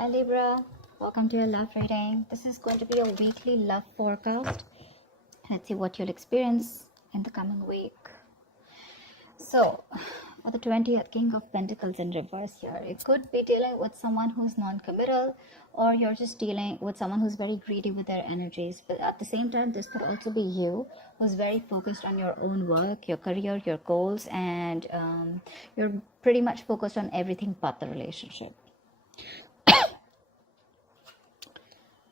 Hi Libra, welcome to your love reading. This is going to be a weekly love forecast. Let's see what you'll experience in the coming week. So, for the 20th King of Pentacles in reverse here, it could be dealing with someone who's non-committal, or you're just dealing with someone who's very greedy with their energies. But at the same time, this could also be you who's very focused on your own work, your career, your goals, and you're pretty much focused on everything but the relationship.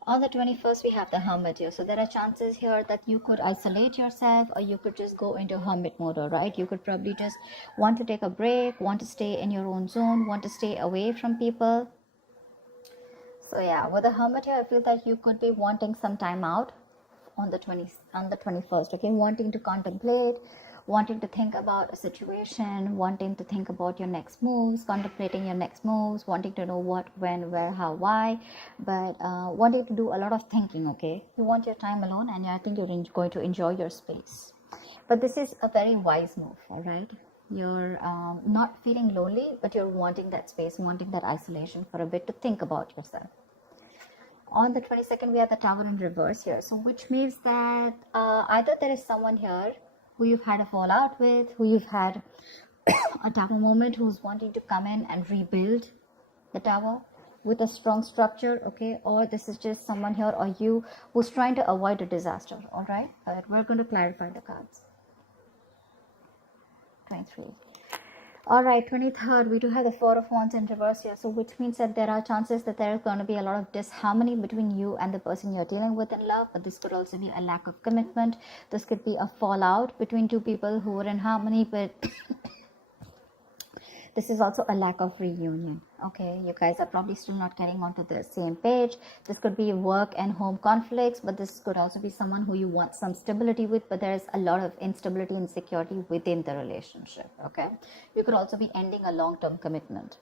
On the 21st, we have the Hermit here. So there are chances here that you could isolate yourself, or you could just go into Hermit mode, all right? You could probably just want to take a break, want to stay in your own zone, want to stay away from people. So yeah, with the Hermit here, I feel that you could be wanting some time out on the 21st, okay? Wanting to contemplate, wanting to think about a situation, wanting to think about your next moves, contemplating your next moves, wanting to know what, when, where, how, why, but wanting to do a lot of thinking, okay? You want your time alone, and I think you're going to enjoy your space. But this is a very wise move, all right? You're not feeling lonely, but you're wanting that space, wanting that isolation for a bit to think about yourself. On the 22nd, we have the Tower in reverse here. So which means that either there is someone here who you've had a fallout with, who you've had a tower moment, who's wanting to come in and rebuild the tower with a strong structure, okay? Or this is just someone here or you who's trying to avoid a disaster, all right? But we're going to clarify the cards. 23. All right, 23rd, we do have the Four of Wands in reverse here. So which means that there are chances that there is going to be a lot of disharmony between you and the person you're dealing with in love. But this could also be a lack of commitment. This could be a fallout between two people who were in harmony, but this is also a lack of reunion. Okay, you guys are probably still not getting onto the same page. This could be work and home conflicts, but this could also be someone who you want some stability with, but there is a lot of instability and insecurity within the relationship. Okay, you could also be ending a long-term commitment.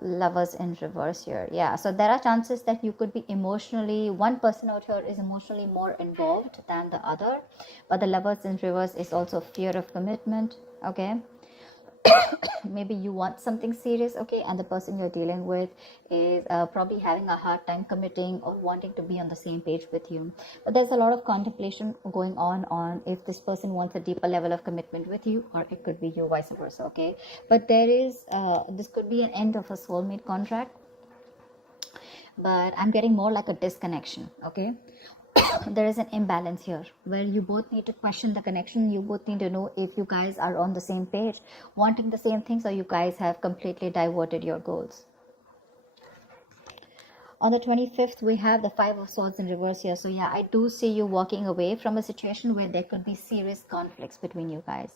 Lovers in reverse here. Yeah, so there are chances that you could be emotionally, one person out here is emotionally more involved than the other, but the Lovers in reverse is also fear of commitment. Okay, maybe you want something serious, okay, and the person you're dealing with is probably having a hard time committing or wanting to be on the same page with you. But there's a lot of contemplation going on if this person wants a deeper level of commitment with you, or it could be you, vice versa, okay? But there is this could be an end of a soulmate contract, but I'm getting more like a disconnection, okay? There is an imbalance here where you both need to question the connection. You both need to know if you guys are on the same page, wanting the same things, or you guys have completely diverted your goals. On the 25th, we have the Five of Swords in reverse here. So yeah, I do see you walking away from a situation where there could be serious conflicts between you guys.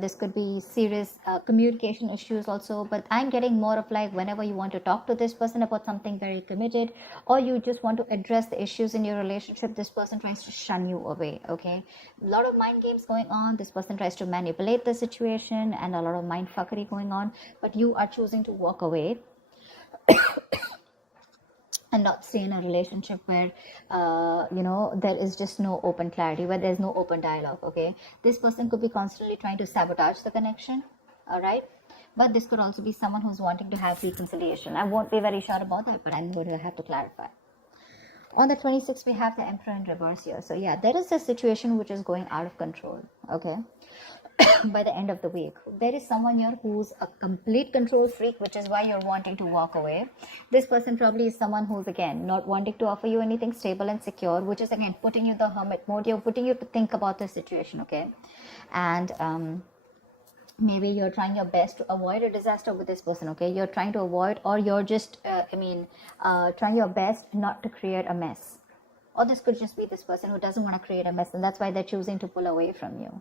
This could be serious communication issues also, but I'm getting more of like whenever you want to talk to this person about something very committed, or you just want to address the issues in your relationship, this person tries to shun you away, okay? A lot of mind games going on. This person tries to manipulate the situation and a lot of mind fuckery going on, but you are choosing to walk away and not stay in a relationship where there is just no open clarity, where there's no open dialogue, okay? This person could be constantly trying to sabotage the connection, all right? But this could also be someone who's wanting to have reconciliation. I won't be very sure about that, but I'm going to have to clarify. On the 26th, we have the Emperor in reverse here. So yeah, there is a situation which is going out of control, okay? By the end of the week, there is someone here who's a complete control freak, which is why you're wanting to walk away. This person probably is someone who's again not wanting to offer you anything stable and secure, which is again putting you in the hermit mode. You're putting you to think about the situation, okay? And maybe you're trying your best to avoid a disaster with this person, okay? You're trying to avoid, or you're just trying your best not to create a mess. Or this could just be this person who doesn't want to create a mess, and that's why they're choosing to pull away from you.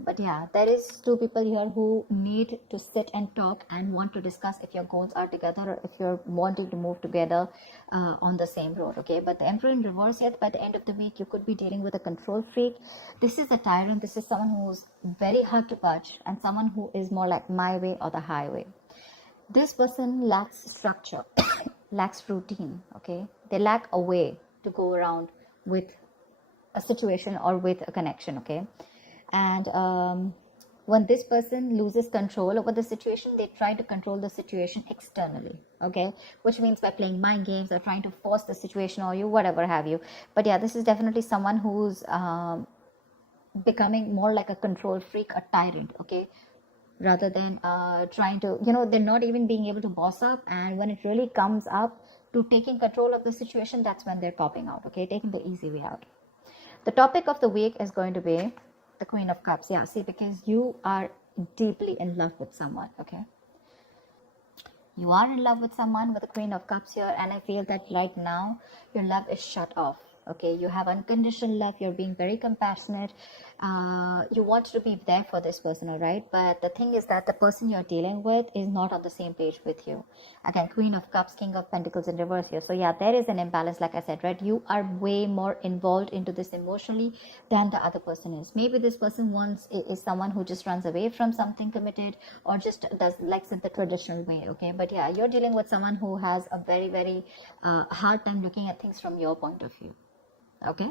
But yeah, there is two people here who need to sit and talk and want to discuss if your goals are together, or if you're wanting to move together on the same road, okay? But the Emperor in reverse yet, by the end of the week, you could be dealing with a control freak. This is a tyrant. This is someone who's very hard to touch, and someone who is more like my way or the highway. This person lacks structure, lacks routine, okay? They lack a way to go around with a situation or with a connection, okay? And when this person loses control over the situation, they try to control the situation externally, okay, which means by playing mind games or trying to force the situation or you, whatever have you. But yeah, this is definitely someone who's becoming more like a control freak, a tyrant, okay, rather than trying to, they're not even being able to boss up. And when it really comes up to taking control of the situation, that's when they're popping out, okay, taking the easy way out. The topic of the week is going to be the Queen of Cups. Yeah, see, because you are deeply in love with someone, okay? You are in love with someone with the Queen of Cups here, and I feel that right now your love is shut off. Okay, you have unconditional love. You're being very compassionate. You want to be there for this person, all right? But the thing is that the person you're dealing with is not on the same page with you. Again, Queen of Cups, King of Pentacles in reverse here. So yeah, there is an imbalance, like I said, right? You are way more involved into this emotionally than the other person is. Maybe this person is someone who just runs away from something committed or just likes it the traditional way, okay? But yeah, you're dealing with someone who has a very, very hard time looking at things from your point of view. Okay,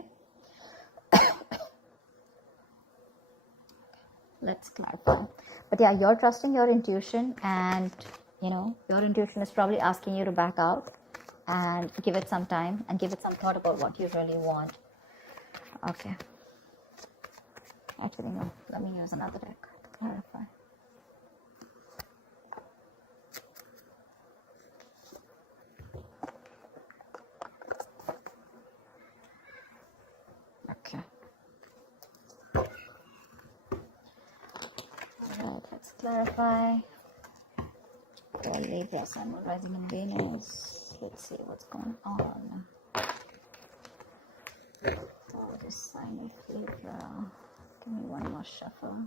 let's clarify. But yeah, you're trusting your intuition, and your intuition is probably asking you to back out and give it some time and give it some thought about what you really want. Okay, actually no, let me use another deck to clarify. Okay. Alright, let's clarify. For Libra, Sun, Moon, Rising, and Venus. Let's see what's going on. Oh, this sign of Libra. Give me one more shuffle.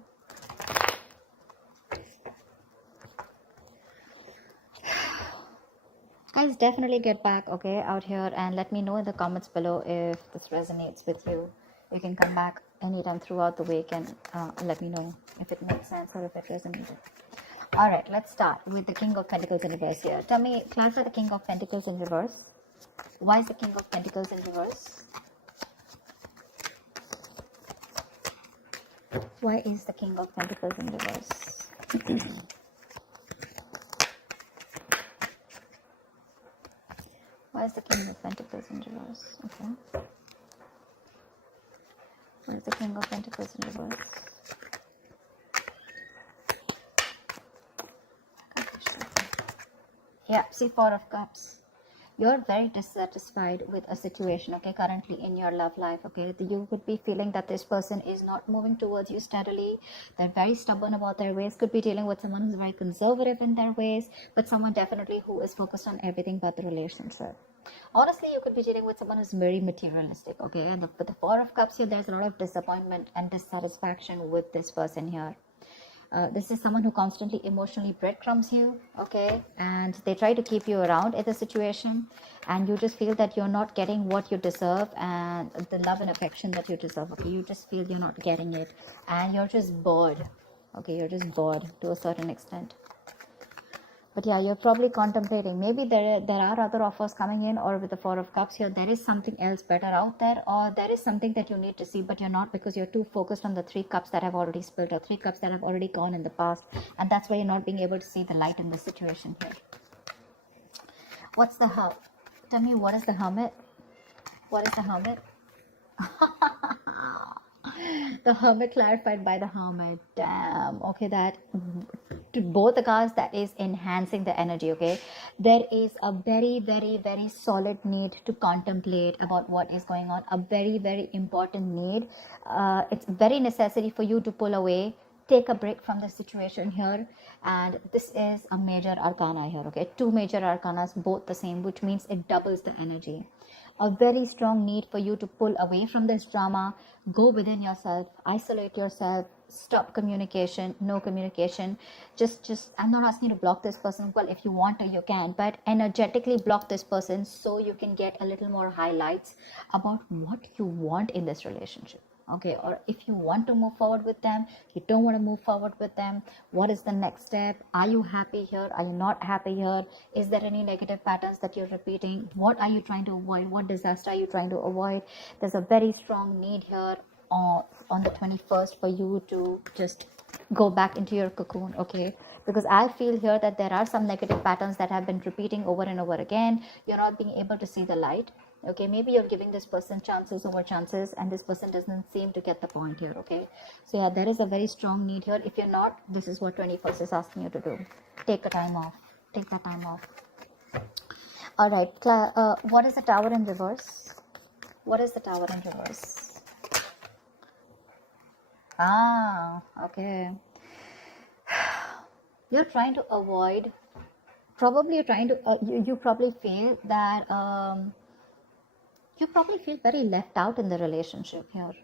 Guys, definitely get back, okay, out here, and let me know in the comments below if this resonates with you. You can come back anytime throughout the week and let me know if it makes sense or if it resonated. All right, let's start with the King of Pentacles in reverse here. Tell me, clarify the King of Pentacles in reverse. Why is the King of Pentacles in reverse? Why is the King of Pentacles in reverse? Why is the King of Pentacles in reverse? Okay. Why is the King of Pentacles in reverse? Yeah, see, Four of Cups. You're very dissatisfied with a situation, okay, currently in your love life, okay? You could be feeling that this person is not moving towards you steadily. They're very stubborn about their ways. Could be dealing with someone who's very conservative in their ways, but someone definitely who is focused on everything but the relationship. Honestly, you could be dealing with someone who's very materialistic, okay? And with the Four of Cups here, there's a lot of disappointment and dissatisfaction with this person here. This is someone who constantly emotionally breadcrumbs you, okay, and they try to keep you around in the situation, and you just feel that you're not getting what you deserve and the love and affection that you deserve, okay? You just feel you're not getting it, and you're just bored, okay? You're just bored to a certain extent. But yeah, you're probably contemplating. Maybe there are other offers coming in, or with the Four of Cups here, there is something else better out there, or there is something that you need to see, but you're not, because you're too focused on the Three Cups that have already spilled, or Three Cups that have already gone in the past, and that's why you're not being able to see the light in the situation here. What's the Hermit? Tell me, what is the Hermit? What is the Hermit? The Hermit clarified by the Hermit. Damn. Okay, that to both the cards, that is enhancing the energy, okay? There is a very, very, very solid need to contemplate about what is going on. A very, very important need. It's very necessary for you to pull away, take a break from the situation here, and this is a major arcana here, okay? Two major arcanas, both the same, which means it doubles the energy. A very strong need for you to pull away from this drama, go within yourself, isolate yourself, stop communication, no communication. Just I'm not asking you to block this person. Well, if you want to, you can, but energetically block this person so you can get a little more highlights about what you want in this relationship. Okay, or if you want to move forward with them, you don't want to move forward with them, what is the next step? Are you happy here? Are you not happy here? Is there any negative patterns that you're repeating? What are you trying to avoid? What disaster are you trying to avoid? There's a very strong need here on the 21st for you to just go back into your cocoon, okay? Because I feel here that there are some negative patterns that have been repeating over and over again. You're not being able to see the light, okay? Maybe you're giving this person chances over chances, and this person doesn't seem to get the point here, okay? So yeah, there is a very strong need here. If you're not, this is what 21st is asking you to do. Take a time off. Take that time off. All right, what is the Tower in reverse? What is the Tower in reverse? Okay. You're trying to avoid, probably you're trying to, you probably feel that, you probably feel very left out in the relationship here,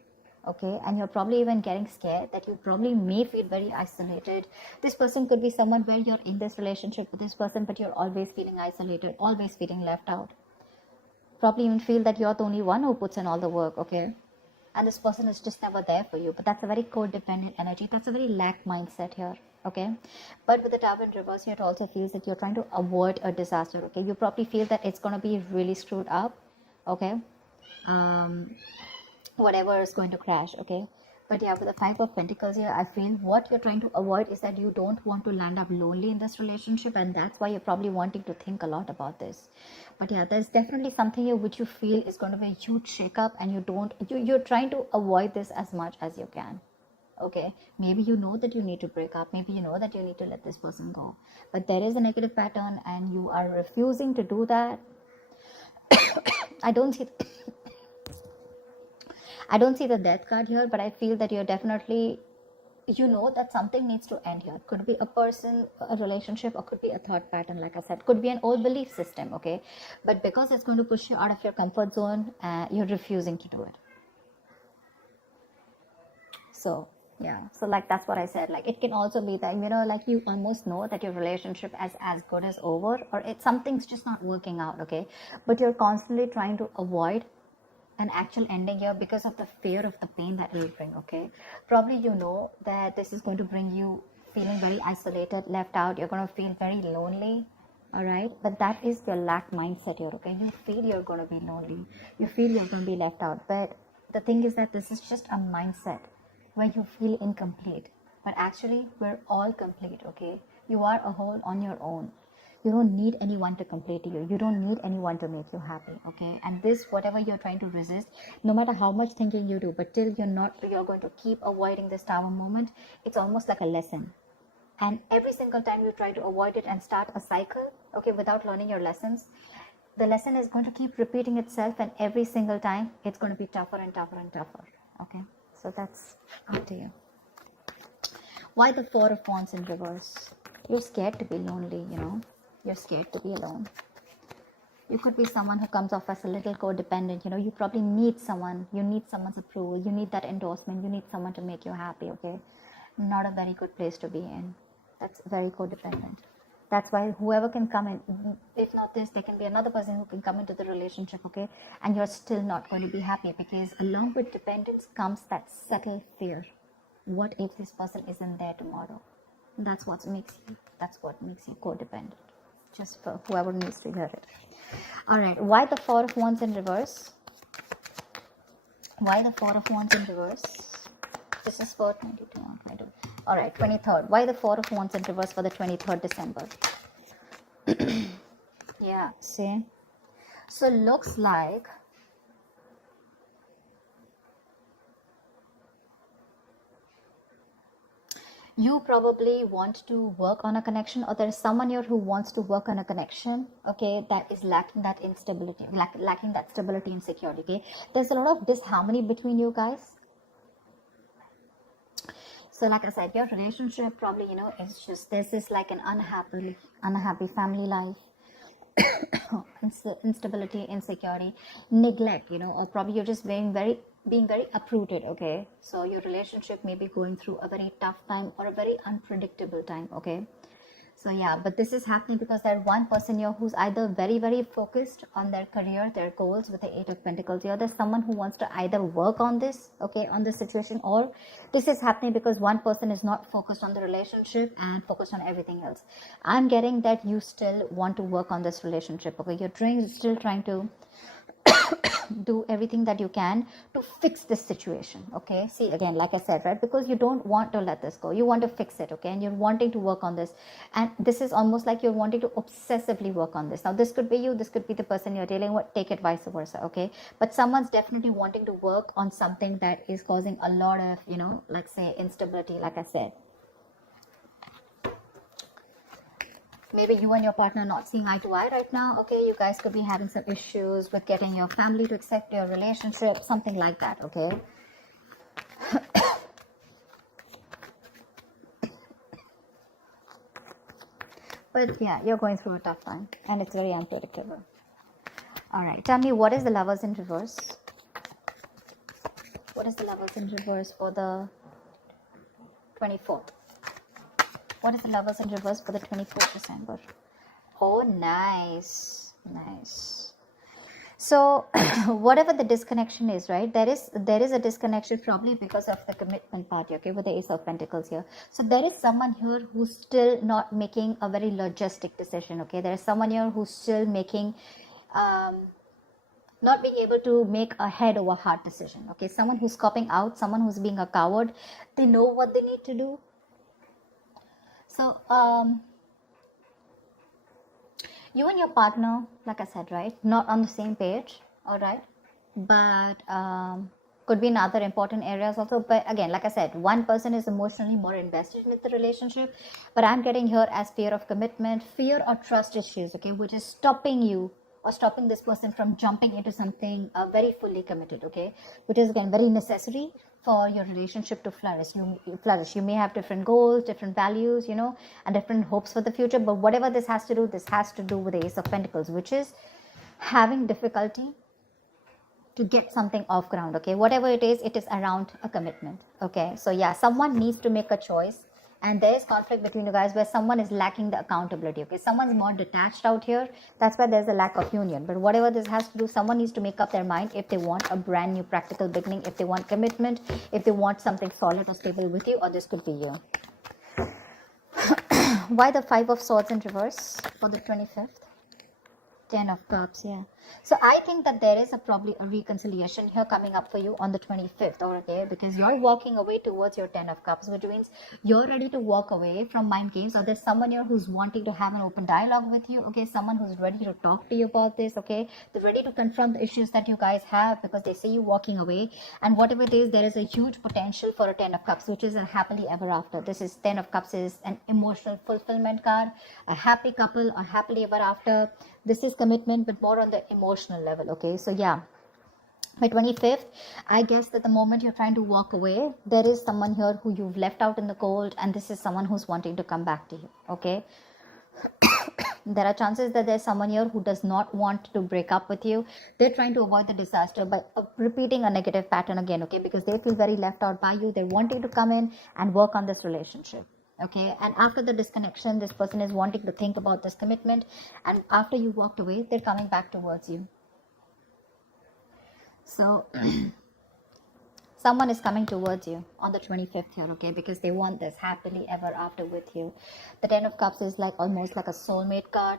okay? And you're probably even getting scared that you probably may feel very isolated. This person could be someone where you're in this relationship with this person, but you're always feeling isolated, always feeling left out. Probably even feel that you're the only one who puts in all the work, okay? And this person is just never there for you. But that's a very codependent energy. That's a very lack mindset here, okay? But with the Tower in reverse, it also feels that you're trying to avoid a disaster, okay? You probably feel that it's going to be really screwed up, okay? Whatever is going to crash, okay? But yeah, with the Five of Pentacles here, I feel what you're trying to avoid is that you don't want to land up lonely in this relationship, and that's why you're probably wanting to think a lot about this. But yeah, there's definitely something here which you feel is going to be a huge shakeup, and you're trying to avoid this as much as you can. Okay, maybe you know that you need to break up, maybe you know that you need to let this person go, but there is a negative pattern and you are refusing to do that. I don't see the Death card here, but I feel that you're definitely, you know that something needs to end here. Could be a person, a relationship, or could be a thought pattern, like I said. Could be an old belief system, okay? But because it's going to push you out of your comfort zone, you're refusing to do it. So, yeah. So, like, that's what I said. Like, it can also be that, you know, like you almost know that your relationship is as good as over, or something's just not working out, okay? But you're constantly trying to avoid an actual ending here because of the fear of the pain that it will bring, okay? Probably you know that this is going to bring you feeling very isolated, left out. You're going to feel very lonely, all right? But that is your lack mindset here, okay? You feel you're going to be lonely. You feel you're going to be left out. But the thing is that this is just a mindset where you feel incomplete. But actually, we're all complete, okay? You are a whole on your own. You don't need anyone to complete you. You don't need anyone to make you happy, okay? And this, whatever you're trying to resist, no matter how much thinking you do, but till you're going to keep avoiding this Tower moment, it's almost like a lesson. And every single time you try to avoid it and start a cycle, okay, without learning your lessons, the lesson is going to keep repeating itself, and every single time it's going to be tougher and tougher and tougher, okay? So that's up to you. Why the Four of Wands in reverse? You're scared to be lonely, you know? You're scared to be alone. You could be someone who comes off as a little codependent. You know, you probably need someone. You need someone's approval. You need that endorsement. You need someone to make you happy, okay? Not a very good place to be in. That's very codependent. That's why whoever can come in, if not this, there can be another person who can come into the relationship, okay? And you're still not going to be happy, because along with dependence comes that subtle fear. What if this person isn't there tomorrow? That's what makes you codependent. Just for whoever needs to hear it. All right. Why the Four of Wands in reverse? Why the Four of Wands in reverse? This is for 22. All right. 23rd. Why the Four of Wands in reverse for the 23rd December? Yeah. See? So looks like you probably want to work on a connection, or there's someone here who wants to work on a connection, okay, that is lacking that instability, lacking that stability and security, okay? There's a lot of disharmony between you guys. So like I said, your relationship probably, you know, it's just, this is like an unhappy family life. Instability, insecurity, neglect, you know, or probably you're just being very uprooted, okay? So your relationship may be going through a very tough time or a very unpredictable time, okay? So yeah, but this is happening because there's one person here who's either very, very focused on their career, their goals with the Eight of Pentacles here. There's someone who wants to either work on this, okay, on this situation, or this is happening because one person is not focused on the relationship and focused on everything else. I'm getting that you still want to work on this relationship, okay? You're still trying to do everything that you can to fix this situation. Okay, see, again, like I said, right, because you don't want to let this go, you want to fix it. Okay, and you're wanting to work on this, and this is almost like you're wanting to obsessively work on this. Now this could be you, this could be the person you're dealing with, take it vice versa. Okay, but someone's definitely wanting to work on something that is causing a lot of, you know, like say instability, like I said. Maybe you and your partner not seeing eye to eye right now. Okay, you guys could be having some issues with getting your family to accept your relationship, something like that. Okay. But yeah, you're going through a tough time and it's very unpredictable. All right, tell me, what is the Lovers in reverse? What is the Lovers in reverse for the 24th? What is the Lovers in reverse for the 24th December? Oh, nice. Nice. So whatever the disconnection is, right, there is a disconnection probably because of the commitment part, okay, with the Ace of Pentacles here. So there is someone here who's still not making a very logistic decision. Okay, there is someone here who's still making not being able to make a head over heart decision. Okay, someone who's copping out, someone who's being a coward. They know what they need to do. So you and your partner, like I said, right, not on the same page. All right, but could be in other important areas also. But again, like I said, one person is emotionally more invested in the relationship, but I'm getting here as fear of commitment, fear or trust issues, okay, which is stopping you or stopping this person from jumping into something very fully committed. Okay, which is again very necessary for your relationship to flourish. You may have different goals, different values, you know, and different hopes for the future, but whatever this has to do with the Ace of Pentacles, which is having difficulty to get something off ground. Okay, whatever it is around a commitment. Okay, so yeah, someone needs to make a choice, and there is conflict between you guys where someone is lacking the accountability. Okay, someone's more detached out here. That's why there's a lack of union. But whatever this has to do, someone needs to make up their mind if they want a brand new practical beginning, if they want commitment, if they want something solid or stable with you, or this could be you. Why the Five of Swords in reverse for the 25th? 10 of Cups, yeah. So I think that there is probably a reconciliation here coming up for you on the 25th, okay, because you're walking away towards your 10 of Cups, which means you're ready to walk away from mind games, or there's someone here who's wanting to have an open dialogue with you, okay, someone who's ready to talk to you about this, okay, they're ready to confront the issues that you guys have because they see you walking away, and whatever it is, there is a huge potential for a 10 of Cups, which is a happily ever after. This is 10 of Cups is an emotional fulfillment card, a happy couple, or happily ever after. This is commitment, but more on the emotional level. Okay, so yeah, by 25th, I guess that the moment you're trying to walk away, there is someone here who you've left out in the cold, and this is someone who's wanting to come back to you. Okay, there are chances that there's someone here who does not want to break up with you. They're trying to avoid the disaster by repeating a negative pattern again. Okay, because they feel very left out by you. They're wanting to come in and work on this relationship. Okay, and after the disconnection, this person is wanting to think about this commitment, and after you walked away, they're coming back towards you. So someone is coming towards you on the 25th here, okay, because they want this happily ever after with you. The 10 of Cups is like almost like a soulmate card,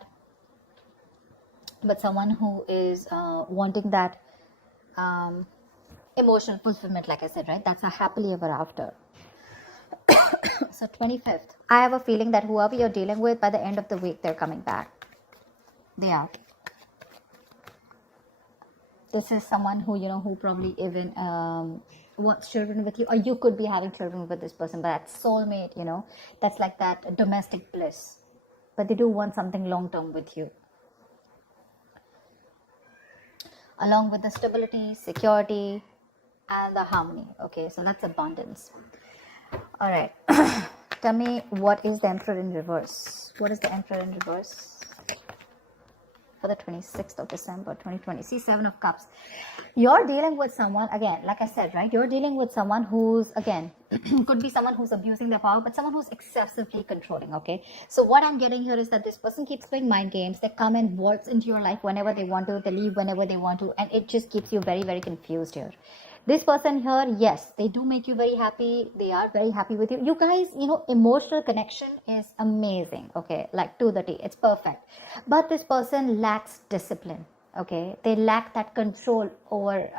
but someone who is wanting that emotional fulfillment, like I said, right, that's a happily ever after. So 25th, I have a feeling that whoever you're dealing with, by the end of the week, they're coming back. They are. This is someone who, you know, who probably even wants children with you, or you could be having children with this person, but that's soulmate, you know, that's like that domestic bliss, but they do want something long-term with you, along with the stability, security, and the harmony. Okay, so that's abundance. All right. Tell me, what is the Emperor in reverse? What is the Emperor in reverse for the 26th of December 2020? See, 7 of Cups. You're dealing with someone, again, like I said, right? You're dealing with someone who's, again, could be someone who's abusing their power, but someone who's excessively controlling, okay? So what I'm getting here is that this person keeps playing mind games. They come and waltz into your life whenever they want to. They leave whenever they want to. And it just keeps you very, very confused here. This person here, yes, they do make you very happy. They are very happy with you. You guys, you know, emotional connection is amazing, okay? Like to the T, it's perfect. But this person lacks discipline, okay? They lack that control over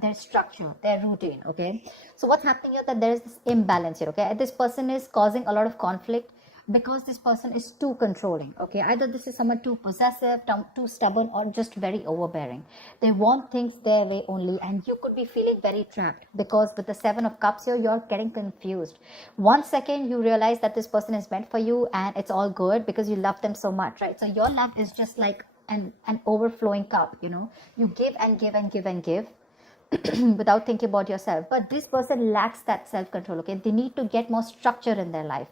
their structure, their routine, okay? So what's happening here, that there is this imbalance here, okay? This person is causing a lot of conflict because this person is too controlling, okay? Either this is someone too possessive, too stubborn, or just very overbearing. They want things their way only, and you could be feeling very trapped because with the Seven of Cups here, you're getting confused. 1 second you realize that this person is meant for you and it's all good because you love them so much, right? So your love is just like an overflowing cup, you know? You give and give and give and give without thinking about yourself. But this person lacks that self-control, okay? They need to get more structure in their life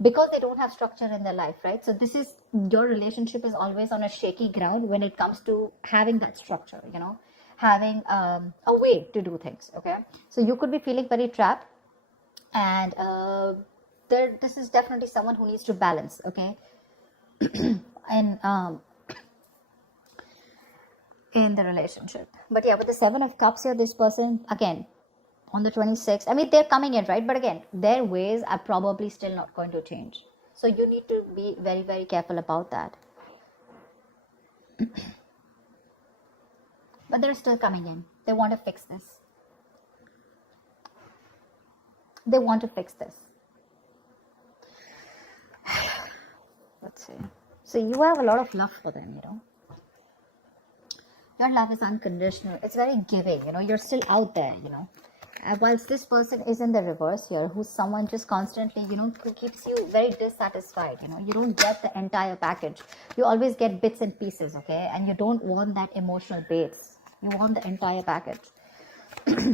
because they don't have structure in their life, right? So this is, your relationship is always on a shaky ground when it comes to having that structure, you know, having a way to do things, okay? So you could be feeling very trapped, and this is definitely someone who needs to balance, okay? and in the relationship. But yeah, with the Seven of Cups here, this person, again, on the 26th, I mean, they're coming in, right? But again, their ways are probably still not going to change. So you need to be very, very careful about that. But they're still coming in. They want to fix this. They want to fix this. Let's see. So you have a lot of love for them, you know. Your love is unconditional. It's very giving, you know. You're still out there, you know. Whilst this person is in the reverse here, who's someone just constantly, you know, who keeps you very dissatisfied, you know. You don't get the entire package. You always get bits and pieces, okay? And you don't want that emotional base. You want the entire package.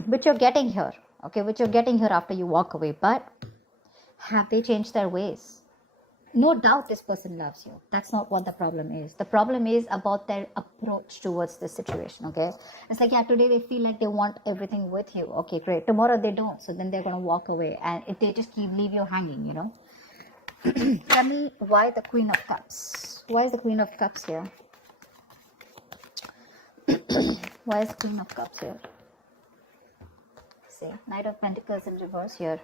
Which you're getting here, okay? Which you're getting here after you walk away. But have they changed their ways? No doubt this person loves you. That's not what the problem is. The problem is about their approach towards this situation, okay? It's like, yeah, today they feel like they want everything with you. Okay, great. Tomorrow they don't. So then they're going to walk away. And if they just leave you hanging, you know? Tell me why the Queen of Cups? Why is the Queen of Cups here? Why is the Queen of Cups here? See, Knight of Pentacles in reverse here.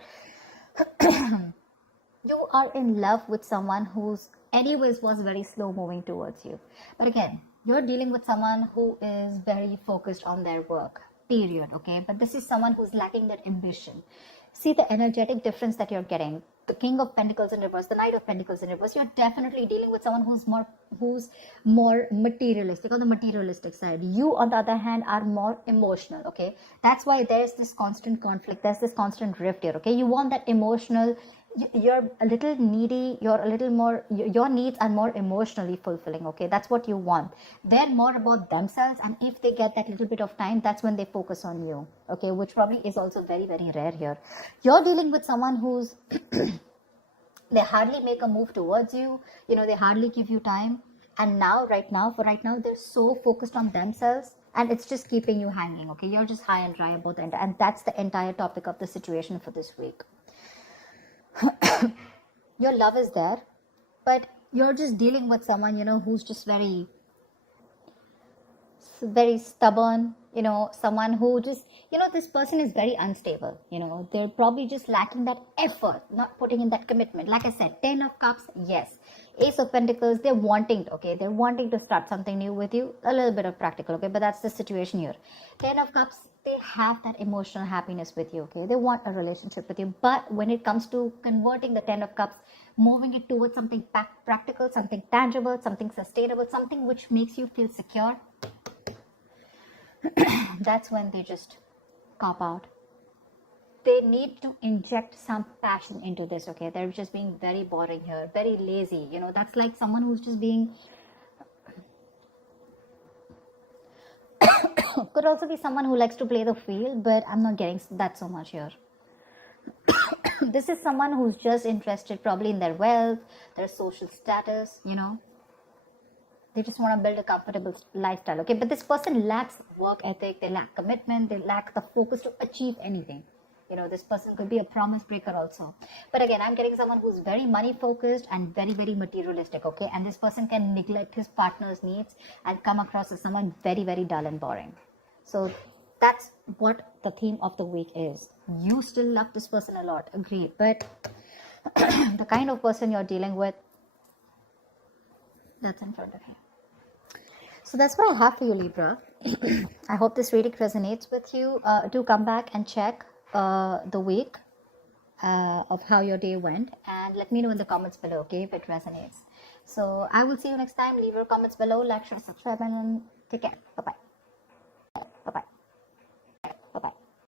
You are in love with someone who's anyways was very slow moving towards you. But again, you're dealing with someone who is very focused on their work, period, okay? But this is someone who's lacking that ambition. See the energetic difference that you're getting. The King of Pentacles in reverse, the Knight of Pentacles in reverse. You're definitely dealing with someone who's more materialistic, on the materialistic side. You, on the other hand, are more emotional, okay? That's why there's this constant conflict. There's this constant rift here, okay? You want that emotional, you're a little needy, you're a little more, your needs are more emotionally fulfilling, okay? That's what you want. They're more about themselves, and if they get that little bit of time, that's when they focus on you, okay? Which probably is also very, very rare here. You're dealing with someone who's they hardly make a move towards you, you know, they hardly give you time, and right now they're so focused on themselves, and it's just keeping you hanging, okay? You're just high and dry about the entire, and that's the entire topic of the situation for this week. Your love is there, but you're just dealing with someone, you know, who's just very stubborn, you know, someone who just, you know, this person is very unstable, you know, they're probably just lacking that effort, not putting in that commitment. Like I said, 10 of Cups, yes. Ace of Pentacles, they're wanting to start something new with you, a little bit of practical, okay? But that's the situation here. 10 of Cups, they have that emotional happiness with you, okay? They want a relationship with you. But when it comes to converting the 10 of Cups, moving it towards something practical, something tangible, something sustainable, something which makes you feel secure, that's when they just cop out. They need to inject some passion into this, okay? They're just being very boring here, very lazy, you know. That's like someone who's just being could also be someone who likes to play the field, but I'm not getting that so much here. This is someone who's just interested probably in their wealth, their social status, you know. They just want to build a comfortable lifestyle, okay? But this person lacks work ethic, they lack commitment, they lack the focus to achieve anything. You know, this person could be a promise breaker also. But again, I'm getting someone who's very money focused and very, very materialistic, okay? And this person can neglect his partner's needs and come across as someone very, very dull and boring. So that's what the theme of the week is. You still love this person a lot, agreed. But the kind of person you're dealing with, that's in front of you. So that's what I have for you, Libra. I hope this reading resonates with you. Do come back and check the week of how your day went, and let me know in the comments below, okay, if it resonates. So I will see you next time. Leave your comments below, like, share, subscribe, and take care.